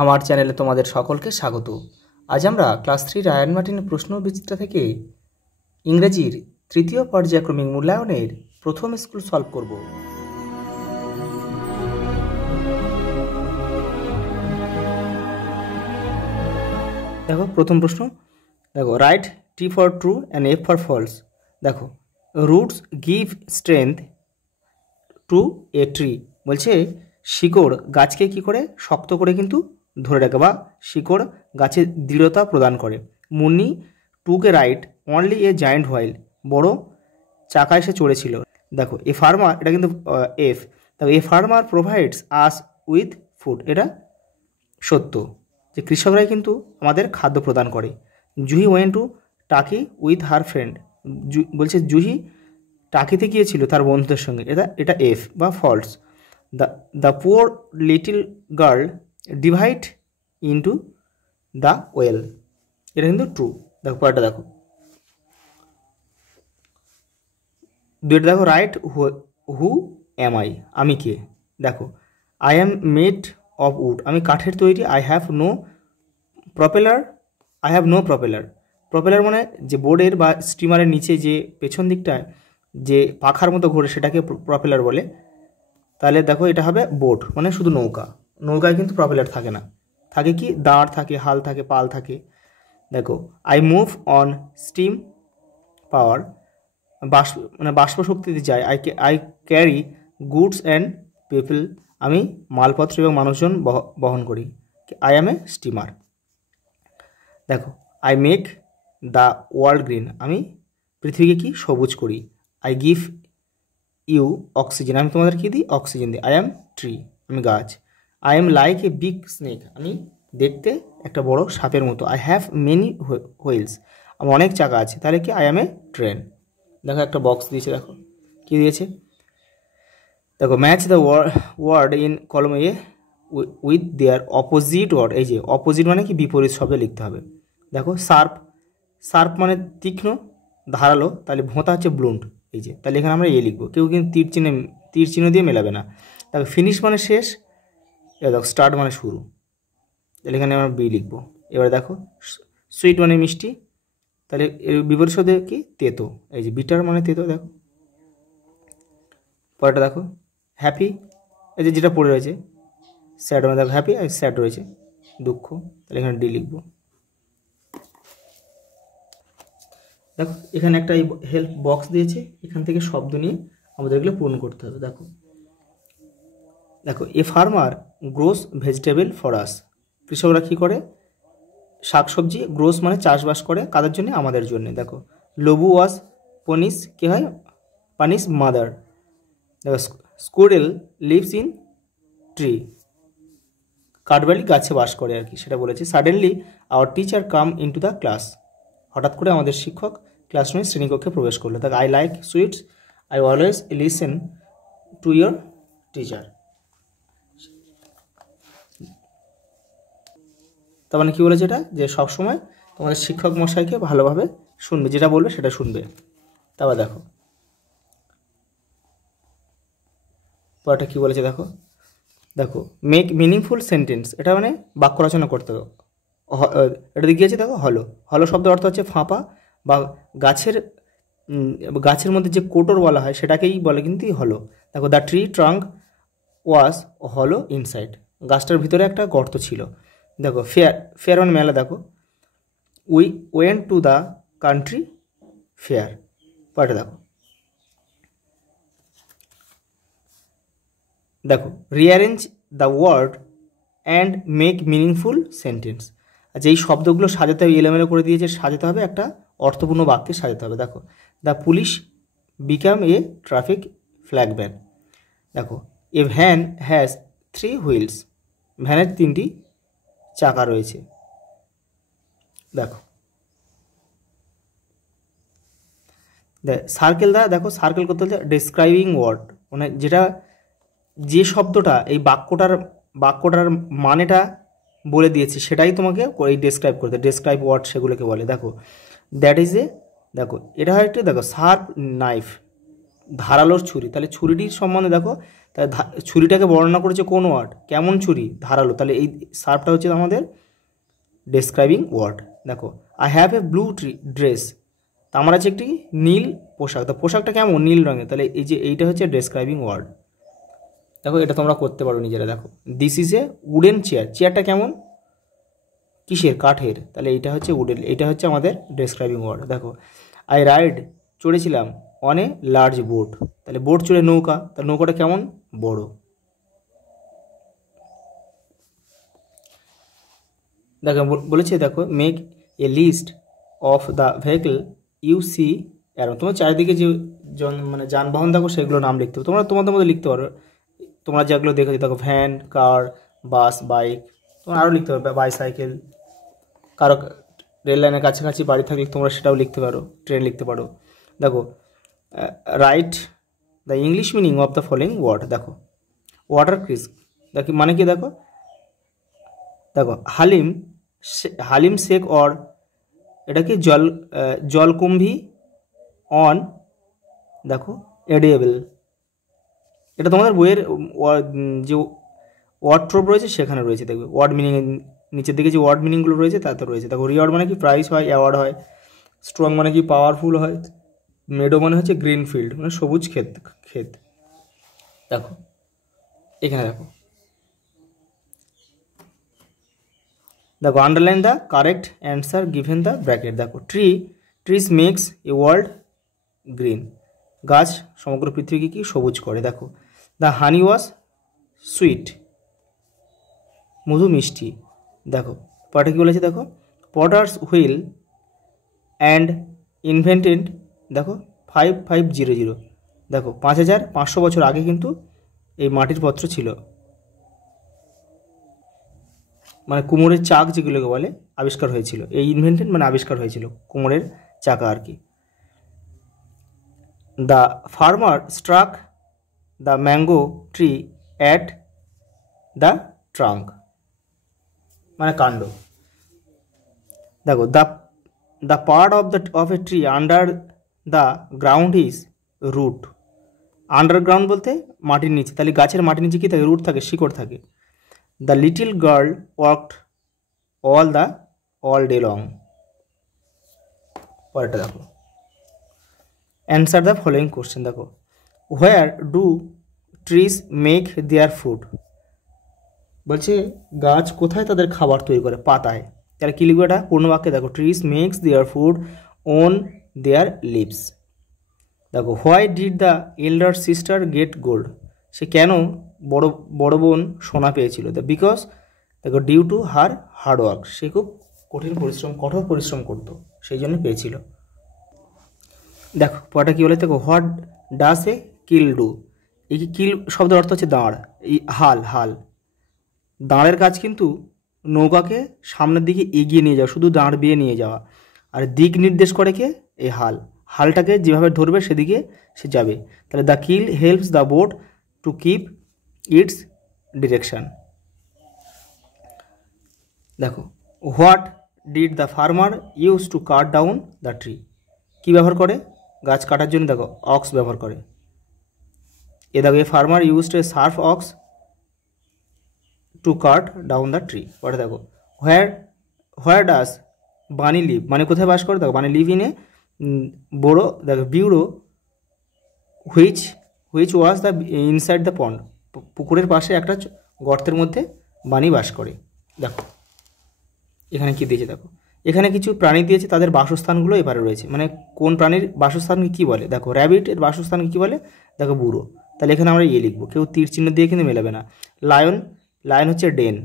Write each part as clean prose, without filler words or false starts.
আমার চ্যানেলে তোমাদের সকলকে স্বাগত। আজ আমরা ক্লাস 3 রায়ান মার্টিনের প্রশ্নবিচিত্রা থেকে ইংরেজির তৃতীয় পর্যায়ক্রমিক মূল্যায়নের প্রথম স্কুল সলভ করব। দেখো প্রথম প্রশ্ন, দেখো right T for true and F for false. দেখো roots give strength to a tree, বলছে শিকড় গাছকে কি করে শক্ত করে কিন্তু ধরে রাখে বা শিকড় গাছের দৃঢ়তা প্রদান করে। মুন্নি টুকে write only a giant wheel, বড় চাকায় সে চড়েছিল। দেখো এ ফার্মার, এটা কিন্তু এফ। দেখো a farmer provides us with food, এটা সত্য যে কৃষকরাই কিন্তু আমাদের খাদ্য প্রদান করে। জুহি ওয়েন টু টাকি উইথ হার ফ্রেন্ড, বলছে জুহি টাকিতে গিয়েছিল তার বন্ধুদের সঙ্গে, এটা এফ বা false. The poor little girl divide into the well, এটা কিন্তু ট্রু। দেখো পরেরটা দেখো, দুইটা দেখো রাইট হু এম আই, আমি কে। দেখো I am made of wood, আমি কাঠের তৈরি। I have no propeller, propeller মানে যে বোর্ডের বা স্টিমারের নিচে যে পেছন দিকটায় যে পাখার মতো ঘোরে সেটাকে প্রপেলার বলে। তাহলে দেখো এটা হবে বোট, মানে শুধু নৌকা। নৌকায় কিন্তু প্রপেলার থাকে না, থাকে কি দাঁড় থাকে, হাল থাকে, পাল থাকে। দেখো I move on steam power, বাষ্প শক্তিতে যায়। I carry goods and people, আমি মালপত্র এবং মানুষজন বহন করি। I am a steamer. দেখো I make the world green, আমি পৃথিবীকে কি সবুজ করি। আই গিভ ইউ অক্সিজেন, আমি তোমাদের কি দিই অক্সিজেন দিই। আই অ্যাম ট্রি, আমি গাছ। I am like a big snake, আমি দেখতে একটা বড় সাপের মতো। আই হ্যাভ মেনি হুইলস, আমার অনেক চাকা আছে। তাহলে কি আই অ্যাম এ ট্রেন। দেখো একটা বক্স দিয়েছে, দেখো কি দিয়েছে। দেখো match the word in column A with their opposite word, এই যে অপোজিট মানে কি বিপরীত শব্দে লিখতে হবে। দেখো শার্প মানে তীক্ষ্ণ ধারালো, তাহলে ভোঁতা হচ্ছে ব্লুন্ট, এই যে তাহলে এখানে আমরা লিখবো। কেউ কিন্তু তীর চিহ্ন দিয়ে মেলাবে না। দেখো ফিনিশ মানে শেষ, এবার দেখো স্টার্ট মানে শুরু, তাহলে এখানে আমরা বি লিখবো। এবার দেখো সুইট মানে মিষ্টি, তাহলে এর বিপরীত শব্দে কি তেতো, এই যে বিটার মানে তেতো। দেখো পরেরটা দেখো হ্যাপি, এই যে যেটা পড়ে রয়েছে। স্যাড মানে দেখো হ্যাপি আর স্যাড রয়েছে দুঃখ, তাহলে এখানে ডি লিখবো। দেখো এখানে একটা হেল্প বক্স দিয়েছে, এখান থেকে শব্দ নিয়ে আমাদের এগুলো পূরণ করতে হবে। দেখো a farmer gross vegetable for us, কৃষকরা কী করে শাকসবজি, গ্রোস মানে চাষবাস করে, কাদের জন্য আমাদের জন্য। দেখো লবু ওয়াজ পনিস, কী হয় পানিস মাদার। দেখো স্কুরেল লিভস ইন ট্রি, কাঠবালি গাছে বাস করে আর কি, সেটা বলেছে। Suddenly our teacher come into the class, হঠাৎ করে আমাদের শিক্ষক ক্লাসরুমে শ্রেণীকক্ষে প্রবেশ করলো। দেখ I like sweets, I always listen to your teacher. তার মানে কী বলেছে এটা, যে সবসময় তোমাদের শিক্ষক মশাইকে ভালোভাবে শুনবে, যেটা বলবে সেটা শুনবে। তারপর দেখো পরটা কী বলেছে, দেখো মেক মিনিংফুল সেন্টেন্স, এটা মানে বাক্য রচনা করতে হবে। এটা দিয়েছে দেখো হলো শব্দের অর্থ হচ্ছে ফাঁপা বা গাছের মধ্যে যে কোটর বলা হয় সেটাকেই বলে কিন্তু হলো। দেখো দ্য ট্রি ট্রাঙ্ক ওয়াজ হলো ইনসাইড, গাছটার ভিতরে একটা গর্ত ছিল। দেখো ফেয়ার মানে মেলা। দেখো we went to the country fair. পরেটা দেখো rearrange the word and make meaningful sentence, আচ্ছা এই শব্দগুলো সাজাতে হবে, এলোমেলো করে দিয়েছে, সাজাতে হবে একটা অর্থপূর্ণ বাক্যে সাজাতে হবে। দেখো the police become a traffic flag van. দেখো এ ভ্যান হ্যাজ 3 হুইলস, ভ্যানের 3টি চাকা রয়েছে। দেখো সার্কেল দেখো সার্কেল করতে হলে ডিসক্রাইবিং ওয়ার্ড, মানে যে শব্দটা এই বাক্যটার মানেটা বলে দিয়েছে সেটাই তোমাকে এই ডেসক্রাইব করতে, ডেসক্রাইব ওয়ার্ড সেগুলোকে বলে। দেখো দ্যাট ইজ এ, দেখো এটা হয় একটু, দেখো শার্প নাইফ, ধারালোর ছুরি, তাহলে ছুরিটির সম্বন্ধে দেখো তাই ছুরিটাকে বর্ণনা করেছে কোন ওয়ার্ড, কেমন ছুরি, ধারালো। তাহলে এই শার্পটা হচ্ছে আমাদের ডেসক্রাইবিং ওয়ার্ড। দেখো I have a blue dress, তা আমার আছে একটি নীল পোশাক, তো পোশাকটা কেমন, নীল রঙের, তাহলে এই যে এইটা হচ্ছে ডেসক্রাইবিং ওয়ার্ড। দেখো এটা তোমরা করতে পারো নিজেরা। দেখো this is a wooden chair, চেয়ারটা কেমন, কিসের, কাঠের, তাহলে এইটা হচ্ছে উডেন, এটা হচ্ছে আমাদের ডেসক্রাইবিং ওয়ার্ড। দেখো আই রাইড, চড়েছিলাম, অন এ লার্জ বোট, তাহলে বোট চড়ে নৌকা, তাহলে নৌকাটা কেমন, বড়। দেখো বলেছে, দেখো make a list of the vehicle you see around, তোমার চারিদিকে যে মানে যানবাহন দেখো সেগুলো নাম লিখতে হবে, তোমরা তোমাদের মধ্যে লিখতে পারো, তোমরা যেগুলো দেখেছো, দেখো ভ্যান, কার, বাস, বাইক, তোমরা আরও লিখতে পারো, বাইসাইকেল, কারো রেল লাইনের কাছাকাছি বাড়ি থাকলে তোমরা সেটাও লিখতে পারো, ট্রেন লিখতে পারো। দেখো write the English meaning of the following word. দেখো ওয়াটার ক্রিস, দেখো মানে কি, দেখো দেখো হালিম শেক অর, এটা কি জলকুম্ভি অন, দেখো এডিয়েবল, এটা তোমাদের বইয়ের যে ওয়ার্ডট্রোপ রয়েছে সেখানে রয়েছে, দেখবে ওয়ার্ড মিনিং নিচের দিকে যে ওয়ার্ড মিনিংগুলো রয়েছে তাতে রয়েছে। দেখো রিওয়ার্ড মানে কি প্রাইস হয়, অ্যাওয়ার্ড হয়, স্ট্রং মানে কি পাওয়ারফুল হয়, মেডো মানে হচ্ছে গ্রিন ফিল্ড মানে সবুজ ক্ষেত। দেখো এখানে দেখো underline the correct answer given the bracket. দেখো trees makes a world green, গাছ সমগ্র পৃথিবীকে কি সবুজ করে। দেখো দ্য হানি ওয়াজ সুইট, মধু মিষ্টি। দেখো পরে কি বলেছে, দেখো পটার্স হুইল অ্যান্ড ইনভেন্টেড, দেখো 5500, দেখো 5500 বছর আগে কিন্তু এই মাটির পত্র ছিল, মানে কুমোরের চাক যেগুলোকে বলে আবিষ্কার হয়েছিল, এই ইনভেন্টেড মানে আবিষ্কার হয়েছিল কুমোরের চাকা আর কি। The farmer struck the mango tree at the trunk, মানে কাণ্ড। দেখো the part of a tree under the ground is root, underground বলতে মাটির নিচে, তাহলে গাছের মাটির নিচে কী থাকে, রুট থাকে, শিকড় থাকে। The little girl worked all day long. পরেরটা দেখো অ্যান্সার দ্য ফলোয়িং কোশ্চেন। দেখো where do trees make their food, বলছে গাছ কোথায় তাদের খাবার তৈরি করে, পাতায়। তাহলে কী লিখবে এটা পূর্ণ বাক্যে, দেখো trees makes their food on their leaves. দেখো why did the elder sister get gold, সে কেন বড় বোন সোনা পেয়েছিল, বিকজ দেখো ডিউ টু হার হার্ডওয়ার্ক, সে খুব কঠোর পরিশ্রম করতো সেই জন্য পেয়েছিল। দেখো পরটা কী বলে, দেখো what does A kill do, এই কিল শব্দের অর্থ হচ্ছে দাঁড়, এই হাল, দাঁড়ের কাজ কিন্তু নৌকাকে সামনের দিকে এগিয়ে নিয়ে যাওয়া, শুধু দাঁড় বেয়ে নিয়ে যাওয়া, আর দিক নির্দেশ করে কে, এই হালটাকে যেভাবে ধরবে সেদিকে সে যাবে। তাহলে the keel helps the boat to keep its direction. দেখো what did the farmer use to cut down the tree, কী ব্যবহার করে গাছ কাটার জন্য, দেখো অক্স ব্যবহার করে। দেখো a farmer used a sharp axe to cut down the tree. পরে দেখো হোয়ার ডাস বানি লিভ, মানে কোথায় বাস করে, দেখো বানি লিভ ইন এ বড়ো, দেখো bureau which was the inside the pond, পুকুরের পাশে একটা গর্তের মধ্যে বানি বাস করে। দেখো এখানে কি দিয়েছে, দেখো এখানে কিছু প্রাণী দিয়েছে, তাদের বাসস্থানগুলো এবারে রয়েছে, মানে কোন প্রাণীর বাসস্থানকে কী বলে। দেখো র্যাবিটের বাসস্থানকে কী বলে, দেখো বুড়ো, তাহলে এখানে আমরা লিখবো, কেউ তীর চিহ্ন দিয়ে কিন্তু মেলাবে না। লায়ন হচ্ছে ডেন,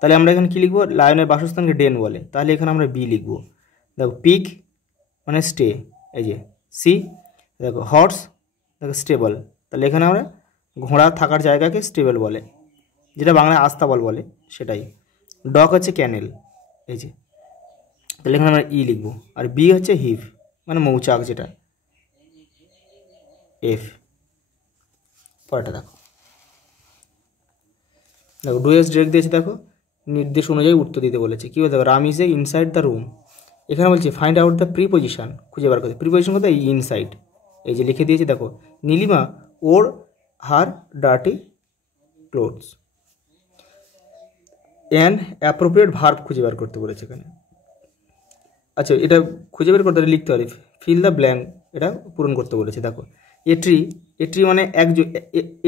তাহলে আমরা এখানে কী লিখবো, লায়নের বাসস্থানকে ডেন বলে, তাহলে এখানে আমরা বি লিখবো। দেখো পিগ মানে স্টে, এই যে সি। দেখো হর্স, দেখো স্টেবল, তাহলে এখানে আমরা ঘোড়া থাকার জায়গাকে স্টেবল বলে, যেটা বাংলায় আস্তাবল বলে সেটাই। ডগ হচ্ছে ক্যানেল, এই যে, তাহলে এখানে আমরা ই লিখবো। আর বি হচ্ছে হিভ মানে মৌচাক, যেটা এফ। পরেরটা দেখো ডু এস ডিরেক্ট দিয়েছে, দেখো নির্দেশ অনুযায়ী উত্তর দিতে বলেছে। কী বলতে, দেখো Ram is a inside the room, এখানে বলছে ফাইন্ড আউট দ্য প্রিপোজিশন, খুঁজে বার করতে। প্রিপোজিশন কোথায়, ইনসাইড, এই যে লিখে দিয়েছে। দেখো নীলিমা ওর her dirty clothes. An appropriate verb খুঁজে বের করতে বলেছে এখানে। আচ্ছা, এটা খুঁজে বের করতে লিখতে হবে ফিল দ্য ব্ল্যাঙ্ক, এটা পূরণ করতে বলেছে। দেখো এট্রি মানে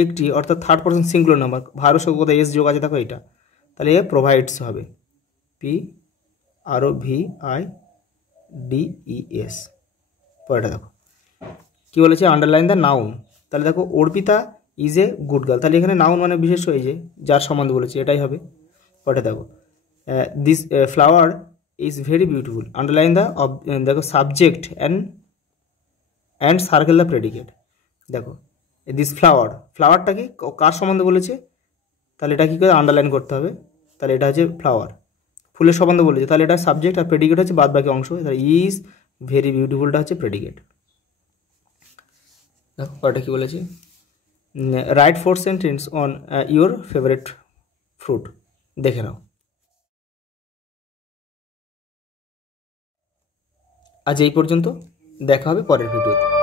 একটি, অর্থাৎ থার্ড পারসন সিঙ্গুলার নাম্বার, ভার্বের সঙ্গে কোথায় এস যোগ আছে দেখো এটা, তাহলে এ প্রোভাইডস হবে, PROVIDES। পরেটা দেখো কী বলেছে, আন্ডারলাইন দ্য নাউন। তাহলে দেখো Arpita is a good girl, তাহলে এখানে নাউন মানে বিশেষ এই যে যার সম্বন্ধে বলেছে এটাই হবে। পরেটা দেখো this flower is very beautiful, underline the দেখো subject and circle the predicate. দেখো দিস ফ্লাওয়ারটা কি কার সম্বন্ধে বলেছে, তাহলে এটা কী করে আন্ডারলাইন করতে হবে, তাহলে এটা হচ্ছে ফ্লাওয়ার, ফুলের সম্বন্ধে বলেছে, তাহলে এটা সাবজেক্ট আর প্রেডিকেট হচ্ছে বাদ বাকি অংশ, তাহলে ইজ ভেরি বিউটিফুলটা হচ্ছে প্রেডিকেট। দেখো ওটা কী বলেছে, right 4 sentence on your favourite fruit, দেখে নাও। আজ এই পর্যন্ত, দেখা হবে পরের ভিডিওতে।